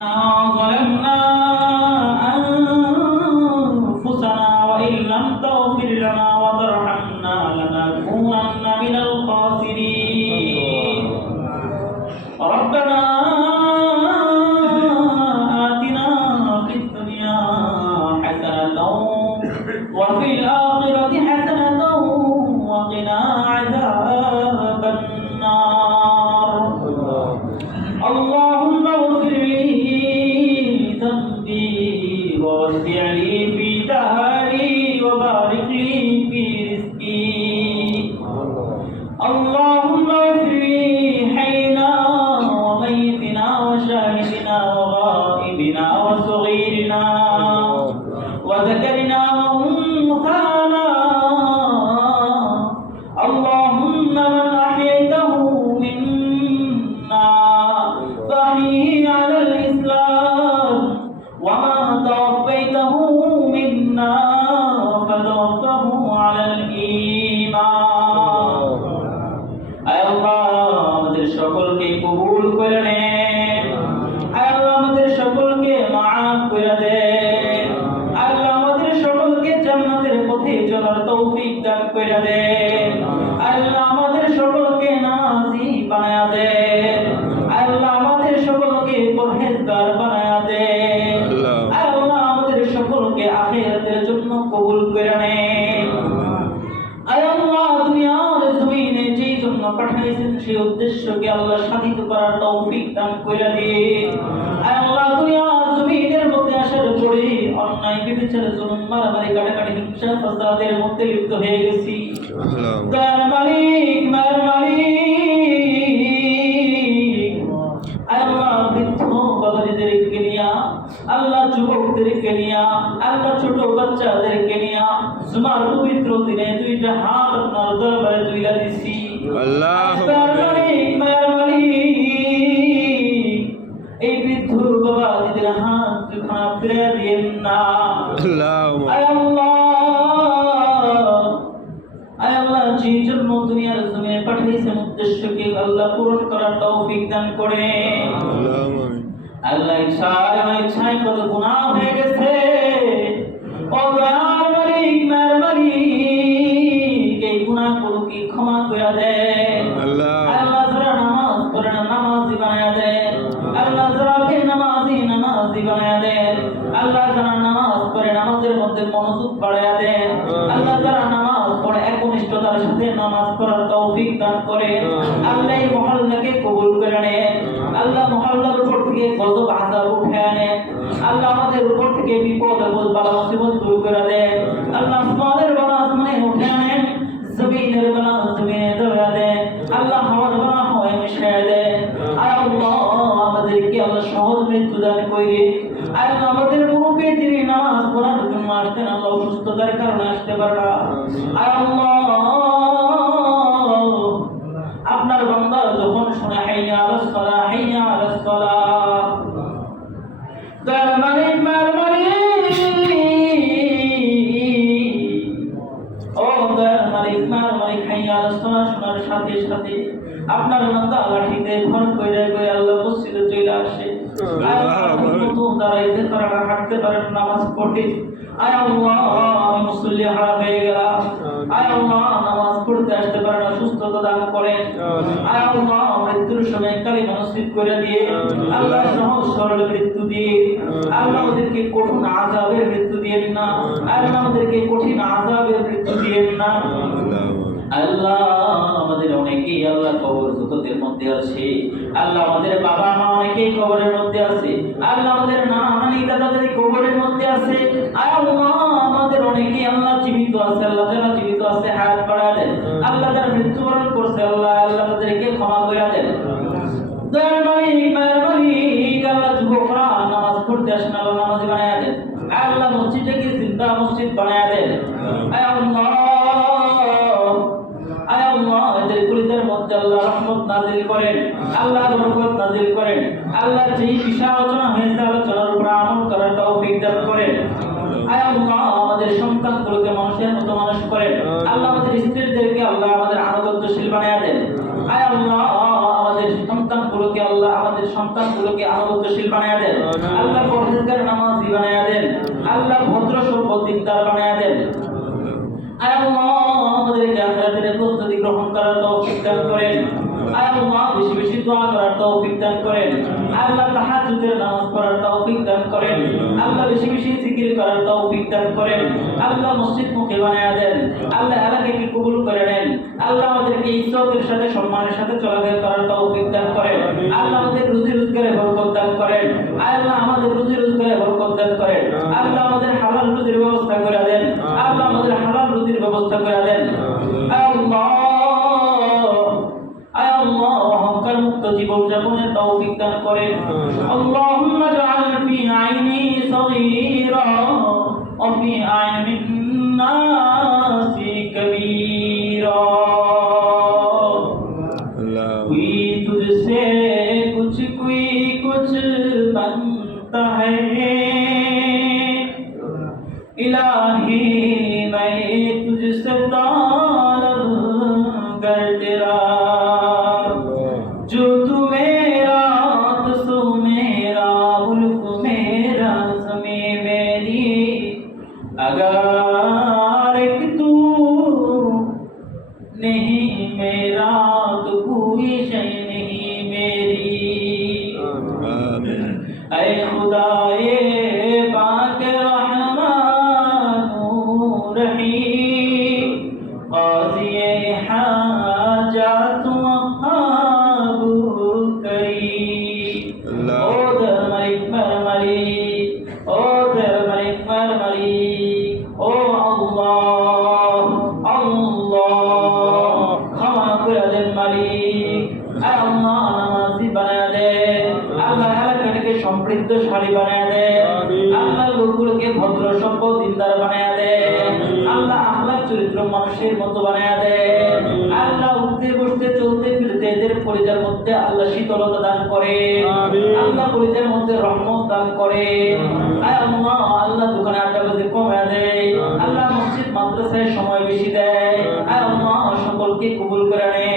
ظلمنا أنفسنا وإن لم تغفر لنا وترحمنا لنكونن من الخاسرين ربنا آتنا في الدنيا حسنة وفي الآخرة حسنة وقنا عذاب النار اللهم اغفر لي ذنبي ووسع لي في دهري وبارك لي في رزقي اللهم اغفر لي حينا وميتنا وشاهدنا وغائبنا وصغيرنا وذكرنا وانثانا اللهم من احييته منا فاحيه على الاسلام وما توفيته منا فتوفه على الايمان اي الله আমাদের সকলকে কবুল করে নেন আয় আল্লাহ আমাদের সকলকে maaf করে দেন আল্লাহ আমাদের সকলকে জান্নাতের পথে চলার তৌফিক দান করে দেন আল্লাহ আমাদের সকলকে নামাজি বানায়া দেন আল্লাহ আমাদের সকলকে পরহেজগার বানায়া দেন আল্লাহ আমাদের সকলকে আখিরাতের জন্য কবুল করে নেন আল্লাহ দুনিয়ার জমিনে যেই জন্য পাঠাইছেন সেই উদ্দেশ্যকে আল্লাহ সাধিত করার তৌফিক দান করে দিন আল্লাহ দুনিয়ার জমিনের মধ্যে আসার পরে অন্যায় বিবেচার জুলুম মারামারি কাটাকাটি হিংসা ফাসাদের মধ্যে লিপ্ত হয়ে গেছি দয়ার মালিক মায়ের মালিক আল্লাহ বৃদ্ধ বাবাজিদেরকে নিয়া আল্লাহ যুবকদেরকে নিয়া আল্লাহ ছোট বাচ্চাদেরকে নিয়া জুমার পবিত্র দিনে দুইটা হাত আপনার দরবারে তুইলা দিছি আল্লাহ মায়ের মালিক এই বৃদ্ধ বাবাজিদের হাত দুখানা ফিরে দিয়েন না আল্লাহ যেই জন্য দুনিয়ার জমিনে পাঠিয়েছেন উদ্দেশ্যকে আল্লাহ পূরণ করার তৌফিক দান করে আল্লাহ ইচ্ছায় কত গুনাহ হয়ে গেছে ও দয়ার মালিক মায়ের মালিক এই গুনাহগুলো কি ক্ষমা করে দেন আল্লাহ যারা নামাজ পড়ে না নামাজি বানায়া দেন আল্লাহ যারা বেনামাজি নামাজি বানায়া দেন আল্লাহ যারা নামাজ পড়ে নামাজের মধ্যে মনোযোগ বাড়ায়া দেন আল্লাহ যারা নামাজ পড়ে একনিষ্ঠতার সাথে নামাজ পড়ার তৌফিক দান করেন আল্লাহ এই মহল্লাকে কবুল করে নেন আল্লাহ মহল্লার উপর থেকে গজব আযাব উঠিয়ে নেন আল্লাহ আমাদের উপর থেকে বিপদ আপদ বালা মুসিবত দূর করে দেন আল্লাহ আসমানের বালা আসমানে উঠিয়ে নেন জমিনের বালা জমিনে ধরে দেন আল্লাহ হাওয়ার বালা হাওয়ায় মিশিয়ে দেন আর আল্লাহ আমাদেরকে আল্লাহ সহজ মৃত্যু দান করে আল্লাহ আমাদের মুরব্বি যিনি নামাজ পড়ার জন্য আসতেন আল্লাহ অসুস্থতার কারণে আসতে পারে না আর আল্লাহ আপনার বান্দা যখন শুনে হাইয়া আলাস সালাহ হাইয়া আলাস সালাহ দয়ার মালিক মায়ের মালিক ও দয়ার মালিক মায়ের মালিক হাইয়া আলাস সালাহ শোনার সাথে সাথে আপনার বান্দা লাঠিতে ভর কইরা কইরা আল্লাহ মসজিদে চলে আসে দাঁড়াইতে পারে না হাঁটতে পারে না নামাজ পড়ে আয় আল্লাহ আমি মুসল্লি হারা হয়ে গেলাম আয় আল্লাহ নামাজ পড়তে আসতে পারে না সুস্থতা দান করেন আয় আল্লাহ মৃত্যুর সময় কালিমা নসিব করে দিয়ে আল্লাহ সহজ সরল মৃত্যু দিয়ে আল্লাহ ওদেরকে কঠিন আযাবের মৃত্যু দিয়েন না আল্লাহ ওদেরকে কঠিন আযাবের মৃত্যু দিয়েন না আল্লাহ আমাদের অনেকেই আল্লাহ কবর জগতের মধ্যে আছে আল্লাহ আমাদের বাবা মা অনেকেই কবরের মধ্যে আছে আল্লাহ আমাদের নানা নানি দাদাদের কবরের মধ্যে আছে আল্লাহ আমাদের অনেকেই আল্লাহ জীবিত আছে আল্লাহ যারা জীবিত আছে হায়াত বাড়ায় দেন আল্লাহ যারা মৃত্যুবরণ করছে আল্লাহ আল্লাহ তাদেরকে ক্ষমা করে দেন দয়ার মালিক মায়ের মালিক আল্লাহ যুবকরা নামাজ পড়তে আসেন আল্লাহ নামাজি বানায় দেন আল্লাহ মসজিদটাকে জিন্দা মসজিদ বানায় দেন আল্লাহ এদের কুলিদের মধ্যে আল্লাহ রহমত নাজিল করেন আল্লাহ বরকত নাজিল করেন আল্লাহ যেই বিষয় আলোচনা হয়েছে আলোচনার উপর আমল করার তৌফিক দান করেন আল্লাহ আমাদের সন্তানগুলোকে মানুষের মতো মানুষ করেন আল্লাহ আমাদের স্ত্রীদেরকে আল্লাহ আমাদের আনুগত্যশীল বানায় দেন আল্লাহ আমাদের সন্তানগুলোকে আল্লাহ আমাদের সন্তানগুলো এগুলোকে আনুগত্যশীল বানায়া দেন আল্লাহ পরহেজগার নামাজি বানায়া দেন আল্লাহ ভদ্র সভ্য দিনদার বানায়া দেন আল্লাহ আমাদেরকে আখিরাতের প্রস্তুতি গ্রহণ করার তৌফিক দান করেন আল্লাহ বেশি বেশি দোয়া করার তৌফিক দান করেন আল্লাহ তাহাজ্জুদের নামাজ পড়ার তৌফিক দান করেন আল্লাহ বেশি বেশি জিকির করার তৌফিক দান করেন আল্লাহ মসজিদ মুখী বানায়া দেন আল্লাহ এলাকাকে কবুল করে নেন আল্লাহ আমাদেরকে ইজ্জতের সাথে সম্মানের সাথে চলাফেরা করার তৌফিক দান করেন আল্লাহ আমাদের রুজি রোজগারে বরকত দান করেন আল্লাহ আমাদের রুজি রোজগারে বরকত দান করেন আল্লাহ আমাদের হালাল রুজির ব্যবস্থা করে দেন আল্লাহ আমাদের হালাল রুজির ব্যবস্থা করে দেন আল্লাহ অহংকার মুক্ত জীবন যাপনের তৌফিক দান করেন আল্লাহুম্মা জাআল ফি আইনি সগীরা ওয়া ফি আইনিন নাসি কবীরা कोई तुझसे कुछ कोई कुछ बनता है इलाही मैं तुझसे तालब कर तेरा जो तू मेरा तो सो मेरा मुल्क मेरा ज़मीं मेरी अगर एक तू नहीं मेरा तो कोई शय नहीं मेरी ऐ खुदाए पाक रहमान रहीम क़ाज़िए हाजात वहाब करीम ओ दर मलिक मरमलिक ओ दर मलिक मरमलिक ओ अल्लाह अल्लाह क्षमा कर दे मालिक আল্লাহ নামাজি বানায়া দে আল্লাহ এলাকাটাকে সমৃদ্ধশালী বানায়া দে আল্লাহ লোকগুলোকে ভদ্র সভ্য দিনদার বানায়া দে আল্লাহ আখলাক চরিত্র মানুষের মতো বানায়া দে আল্লাহ উঠতে বসতে চলতে ফিরতে এদের পরিজার মধ্যে আল্লাহ শীতলতা দান করে আল্লাহ পরিজার মধ্যে রহমত দান করে আল্লাহ আল্লাহ দোকানে আড্ডা বাজে কমে দেয় আল্লাহ মসজিদ মাদ্রাসায় সময় বেশি দেয় আল্লাহ সকলকে কবুল করে নেয়